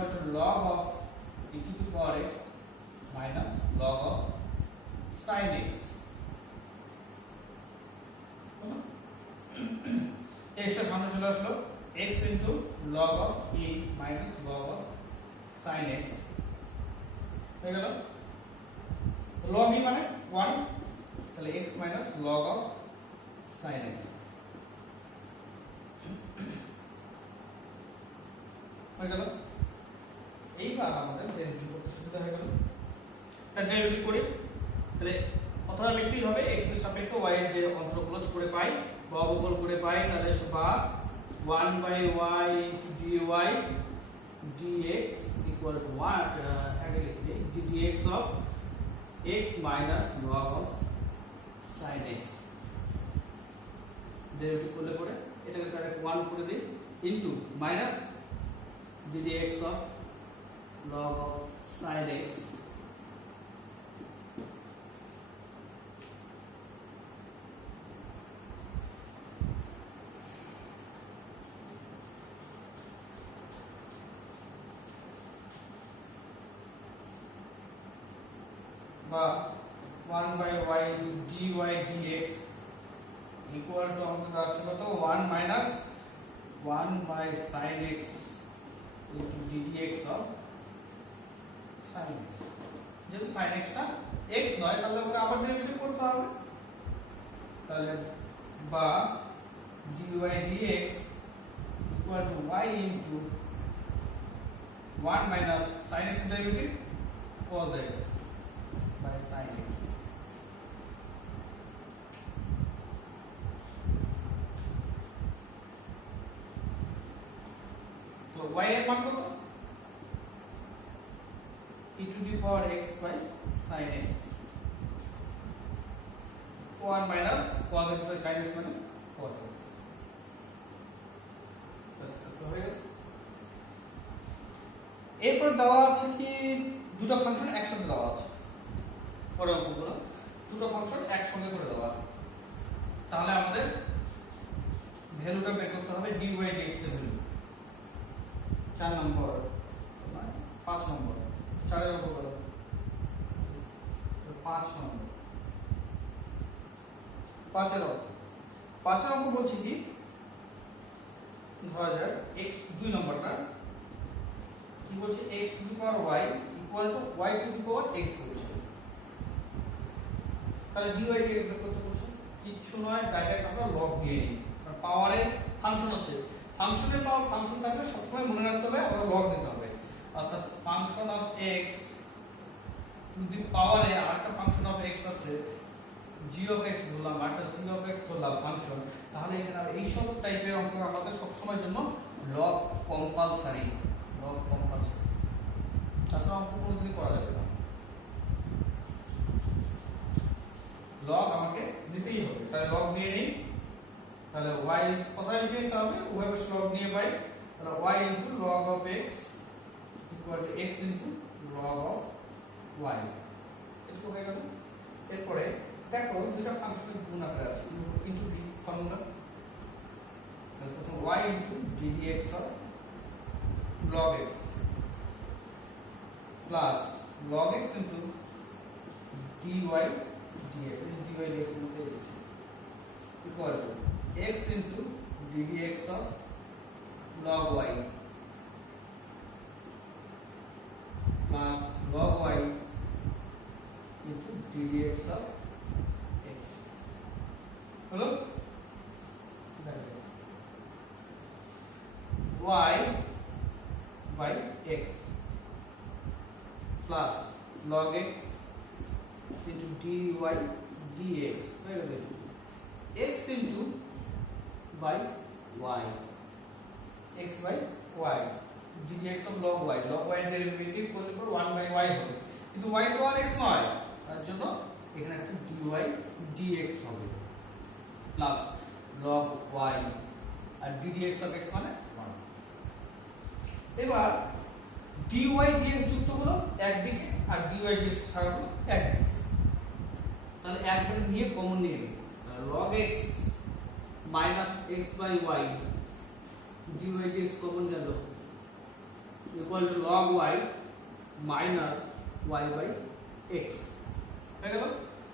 equal to log of e to the power x minus log of sin x. x এর সামনে চলে আসলো x into log of e minus log of sin x হয়ে গেল। তো log e মানে 1, তাহলে x minus log of sin x হয়ে গেল। এইবার আমাদের ডেরিভেটিভ করতে সুবিধা হয়ে গেল। তার ডেরিভেটিভ করি, তাহলে অথবা লিখতেই হবে x এর সাপেক্ষে y এর যে অন্তরগুলো করে পাই বা অবকলন করে পাই, তাহলে বা 1/y dy dx equal to 1 dx of x minus log of sin x। Derivative করলে পরে এটাকে ডাইরেক্ট 1 করে দিই into minus dx of log of sin x বা 1/y dy dx equal to আমাদের দাঁড়াচ্ছে কত 1 minus 1/sin x into ddx of sin x। যেহেতু sin x টা x নয় তাহলে ওকে আবার ডেরিভেটিভ করতে হবে, তাহলে বা dy dx equal to y into 1 minus sin x derivative cos x by sin x। তো y এর মান কত e to the power x by sin x 1 minus cos x by sin x মানে cos x। এরপর দেওয়া আছে কি দুটো ফাংশন একসাথে দেওয়া আছে, পরে অঙ্কগুলো দুটো ফাংশন একসঙ্গে করে দেওয়া, তাহলে আমাদের ভ্যালুটা বের করতে হবে dy dx এর ভ্যালু 4 নম্বর 5 নম্বর 4 এর অঙ্ক করো 5 নম্বর 5 এর অঙ্ক বলছি কি ধরা যাক x 2 নম্বরটা কি বলছে x to the power y equal to y to the power x বলছে, তাহলে dy dx বের করতে বলছে কিচ্ছু নয়, ডাইরেক্ট আমরা লগ দিয়ে নিই, কারণ পাওয়ারের ফাংশন আছে, ফাংশনের পাওয়ার ফাংশন থাকলে সবসময় মনে রাখতে হবে আমরা লগ দিতে হবে, অর্থাৎ function of x to the পাওয়ারে আরেকটা ফাংশন অফ x আছে g of x বললাম, আরেকটা g of x বললাম ফাংশন, তাহলে এখানে এই সব টাইপের অঙ্ক আমাদের সব সময়ের জন্য লগ কম্পালসারি, লগ কম্পালসারি, তাছাড়া অঙ্ক কোনোদিনই করা যাবে না, লগ আমাকে নিতেই হবে। তাহলে লগ নিয়ে নিই, তাহলে y কোথায় লিখে নিতে হবে উভয় পাশে লগ নিয়ে পাই, তাহলে y into log of x equal to x into log of y এটুকু হয়ে গেল। এরপরে দেখো দুটো ফাংশনের গুণ আকারে আছে ইনটু d ফর্মুলা, তাহলে প্রথম y into ddx of log x plus log x into dy dx dy dx মধ্যে আছে equal to x into ddx of log y plus log y into ddx of x হলো y by x plus log x into dy dx x into by y x by y ddx of log y এর derivative করলে পর 1 by y হবে, কিন্তু y তো আর x নয়, তার জন্য এখানে একটা dy dx হবে প্লাস log y আর ddx of x মানে 1। এবার dy dx যুক্ত হলো একদিকে আর dy dx ছাড়া হলো একদিকে, তাহলে একবার নিয়ে কমন নিয়ে নিই, log x minus x by y dy dx common গেল equal to log y minus y by x হয়ে গেল।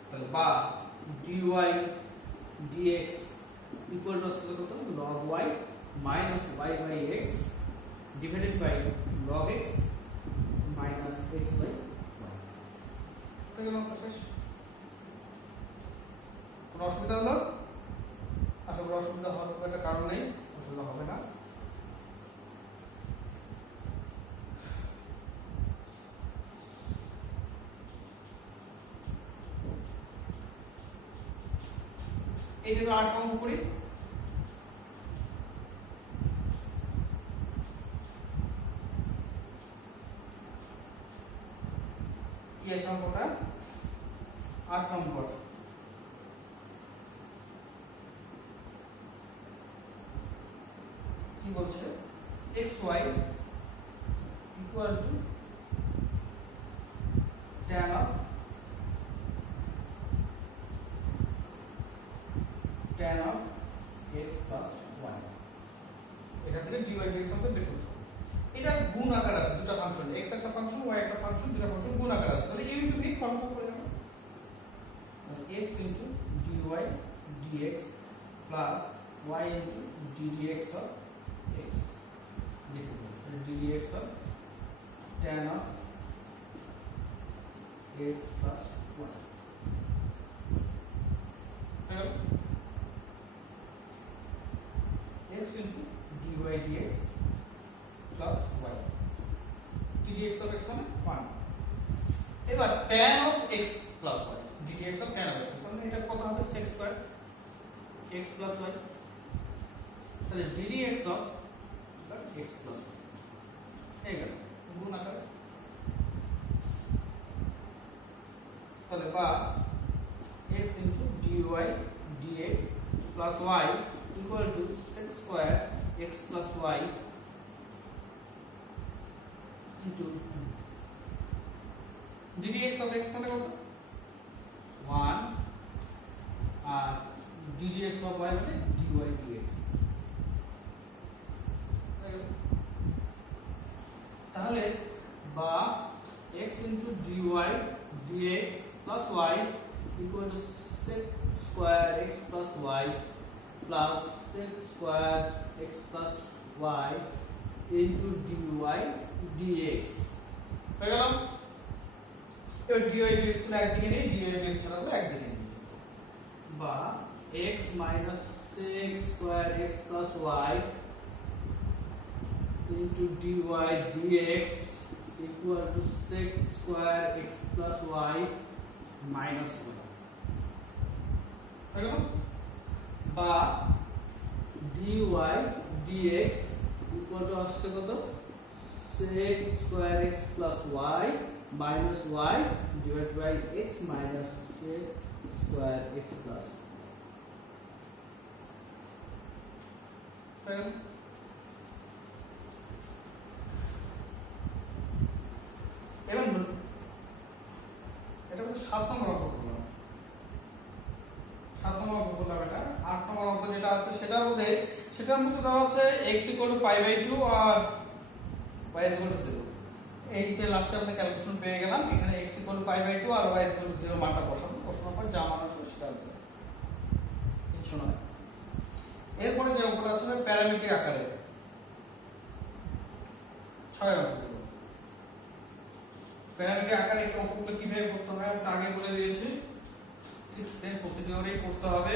তাহলে বা dy dx ইকুয়াল টু আসলে কত log y minus y by x divided by log x minus x by y হয়ে গেল শেষ। কোনো অসুবিধা হলো? আশা করি অসুবিধা হওয়ার খুব একটা কারণ নেই, অসুবিধা হবে না। এই যে 8 অঙ্ক করি, কি আছে অঙ্কটা 8 নম্বর। কি বলছে xy equal to tan of x plus y, এটা থেকে dy dx আমরা বের করব। এটা গুণ আকার আছে, দুটো ফাংশন x একটা ফাংশন y একটা ফাংশন, দুটো ফাংশন গুণ আকার আছে, তাহলে a ইনটু b ফর্ম করে নাও, x into dy dx plus y into ddx of x লিখব, ddx of tan of x plus y হলো x into dy dx plus y ddx of x মানে 1। এবার tan of x plus y ddx of tan of x, তাহলে এটা কত হবে sec square x plus y, তাহলে ddx of x plus y এই গেল গুণ আকারে। তাহলে বা x into dy dx plus y equal to sec square x plus y into ddx of x মানে কত 1 আর ddx of y মানে dy dx। তাহলে বা x into dy dx plus y equal to sec square x plus y plus sec square x plus y into dy dx হয়ে গেল। এবার dy dx গুলো একদিকে নেই, dy dx ছাড়াবো একদিকে নেই, বা x minus sec square x plus y into dy dx equal to sec square x plus y minus 1 হয়ে গেল। বা dy dx equal to আসছে কত sec square x plus y minus y divided by x minus sec square x plus হয়ে গেল। এবার এটা হচ্ছে 7 নম্বর অঙ্ক করলাম, 7 নম্বর অঙ্ক করলাম। এটা 8 নম্বর অঙ্ক যেটা আছে সেটার মধ্যে দেওয়া আছে x π/2 আর y 0। এই যে লাস্টে আমরা ক্যালকুলেশন পেয়ে গেলাম, এখানে x π/2 আর y 0 মানটা বসাবো, বসানোর পর যা মান আসবে সেটা আছে, কিছু নয়। এরপরে যে অঙ্কটা আছে প্যারামিটার আকারে 6 অঙ্ক। প্যারামিটার আকারে এই অঙ্কগুলো কিভাবে করতে হয় আমি আগে বলে দিয়েছি, ঠিক সেম প্রসিডিউরেই করতে হবে।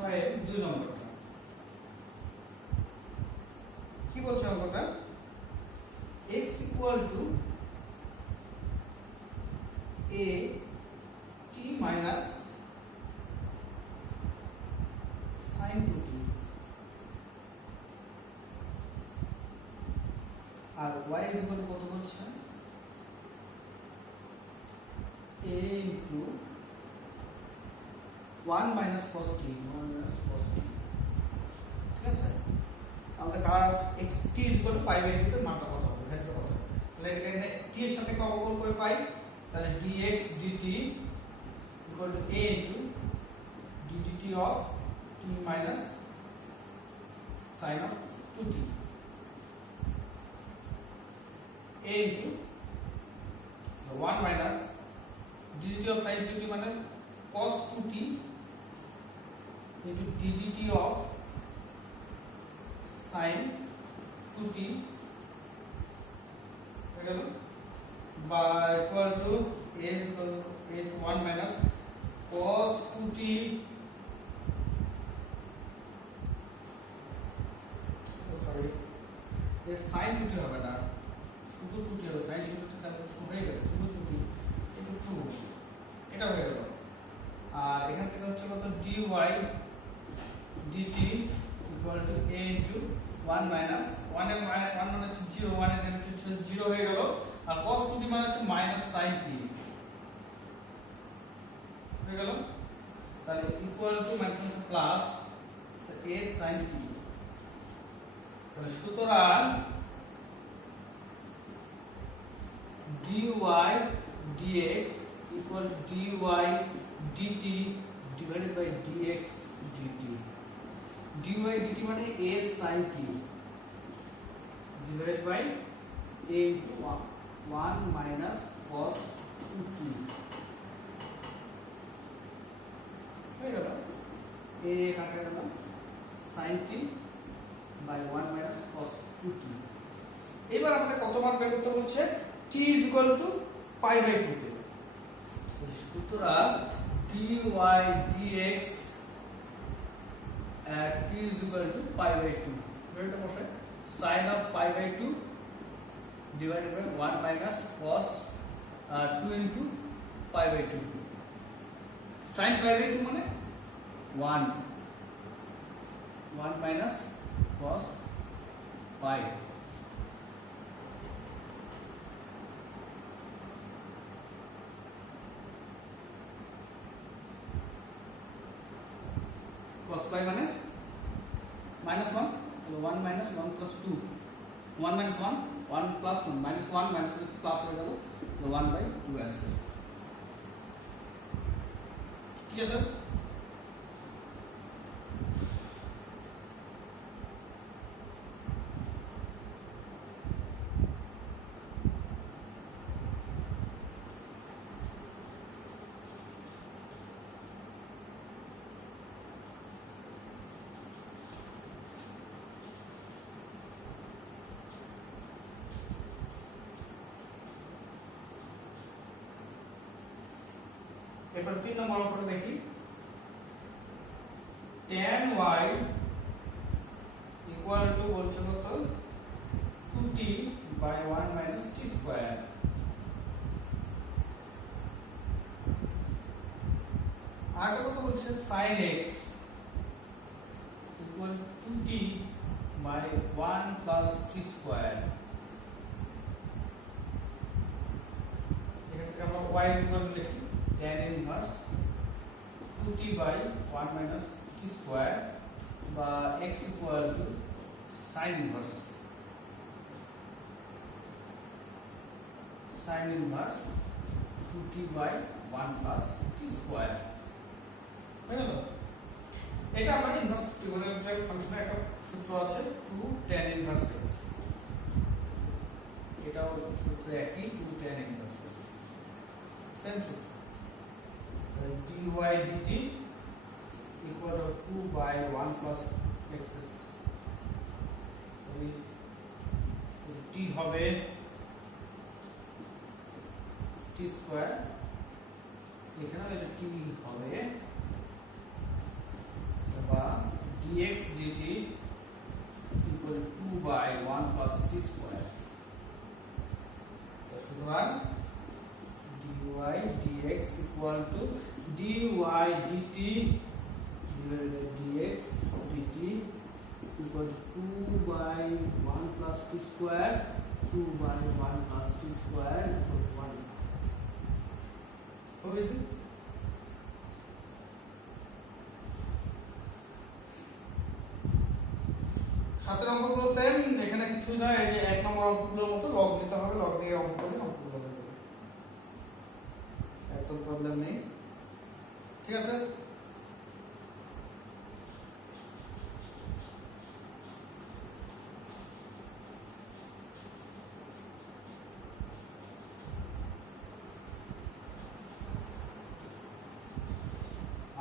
ছয় 2 নম্বরটা কি বলছে অঙ্কটা, x equal to a t minus sin 2t R y is equal to কত বলছে a into 1 minus cos t, 1 minus cos t, ঠিক আছে? আমাদের কার x t equal to pi by 2 এর মানটা কত হবে, ভ্যালুটা কত হবে? তাহলে এখানে t এর সাপেক্ষে অবকলন করে পাই, তাহলে dx dt equal to a into ddt of t minus sin of 2t, a into 1 minus ddt of sin 2t মানে cos 2t into ddt of sin 2t হয়ে গেল, বা equal to a equal to 1 minus cos 2t sorry sin 2t হবে না, শুধু 2t হবে, sin 2t তাহলে হয়ে গেছে শুধু 2t into 2, এটা হয়ে গেল। আর এখান থেকে হচ্ছে কত dy dt equal to a into 1 minus 1 এর 1 মানে হচ্ছে 0, 1 এর হচ্ছে 0 হয়ে গেল, আর cos 2t মানে হচ্ছে minus sin t হয়ে গেল, তাহলে ইকুয়াল টু মানে হচ্ছে প্লাস a sin t, তাহলে সুতরাং dy dx equal to dy dt divided by dx dt, dy dt মানে a sin t divided by a into 1 minus cos 2t হয়ে গেল, a কাটা গেল sin t by 1 minus cos 2t। এবার আমাদের কত মান বের করতে বলছে, t is equal to pi by 2 তে, সুতরাং dy dx at t is equal to pi by 2, এটা বসে sin of pi by 2 divided by 1 minus cos 2 into pi by 2, sin pi by 2 মানে 1 minus cos pi, cos pi মানে minus 1, তাহলে 1 minus 1 plus 2, 1 minus 1 1 plus 1 minus 1 minus plus হয়ে গেল, 1 by 2 answer, ঠিক আছে? এরপর 3 নম্বর অঙ্কটা দেখি, tan y equal to বলছে কত 2t by 1 minus t square, আগে কত বলছে sin x equal to 2t by 1 plus t square, এখান থেকে আমরা y equal to লিখি tan inverse 2t by 1 minus t square বা x equal to sin inverse 2t by 1 plus t square হয়ে গেল। এটা আমরা ইনভার্স ট্রিগোনোমেট্রিক ফাংশনের একটা সূত্র আছে 2 tan inverse x, এটাও সূত্র একই 2 tan inverse x, সেম সূত্র, dy dt equal to 2 by 1 plus x, t হবে t স্কয়ার, এখানে এটা t হবে, বা dx dt equal to 2 by 1 plus t square, তো সুতরাং dy dx equal to dy dt divided by dx dt equal to 2 by 1 plus t square, 2 by 1 plus t square equal to 1. How is it? সাতের অঙ্কগুলো same, এখানে কিছু না, এই যে এক নম্বর অঙ্কগুলোর মতো লগ নিতে হবে, লগ নিয়ে অঙ্ক করে অঙ্কগুলো হয়ে যাবে, একদম প্রবলেম নেই। ঠিক আছে,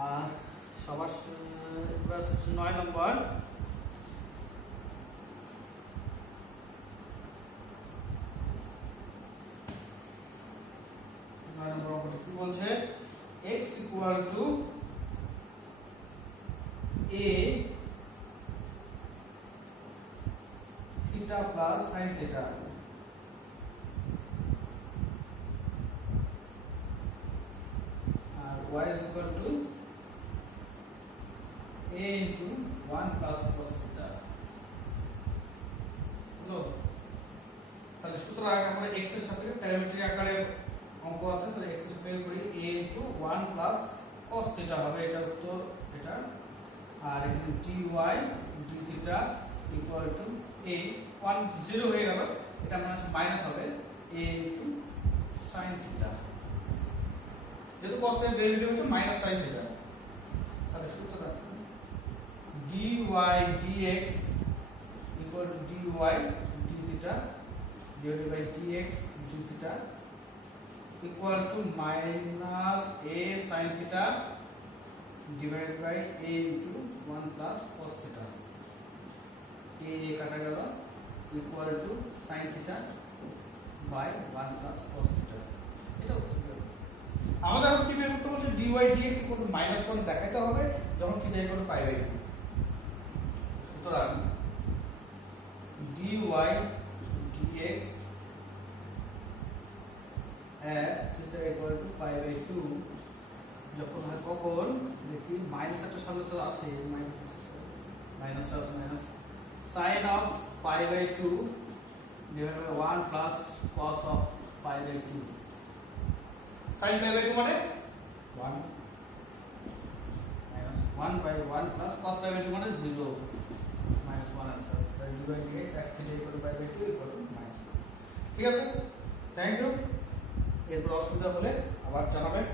আর সবার এবার 9 নম্বর। অঙ্কটা কি বলছে? x equal to a theta plus sin theta, R y is equal to a into 1 plus cos theta। হলো? তাহলে সুতরাং আমরা x এর সাথে প্যারামেট্রিক আকারে অঙ্ক আছে, তাহলে x এর সাথে করি a into 1 plus cos theta হবে, এটা তো এটা, আর এখানে dy d theta equal to a 1 0 হয়ে গেল, এটা মাইনাস হবে a into sin theta, যেহেতু cos এর ডেরিভেটিভ হচ্ছে মাইনাস sin theta। তাহলে সুতরাং dy dx equal to dy d theta divided by dx d theta equal to minus a sin theta divided by a into 1 plus cos theta, a কাটা গেল, equal to sin theta by 1 plus cos theta। এটা আমাদের এখন কি বের করতে বলছে? dy dx equal to -1 দেখাইতে হবে যখন theta equal to pi by 2। সুতরাং dy dx at theta equal to pi by 2 যখন হয় কখন দেখি, মাইনাস একটা সামনে তো আছে, minus sin of pi by 2 divided by 1 plus cos of pi by 2। sin pi by 2 মানে 1 minus 1 by 1 plus cos pi by 2 মানে 0 minus 1 आंसर। তাই dy dx at theta equal to pi by 2 equal to -1। ঠিক আছে, thank you. এরপর অসুবিধা হলে আবার জানাবেন।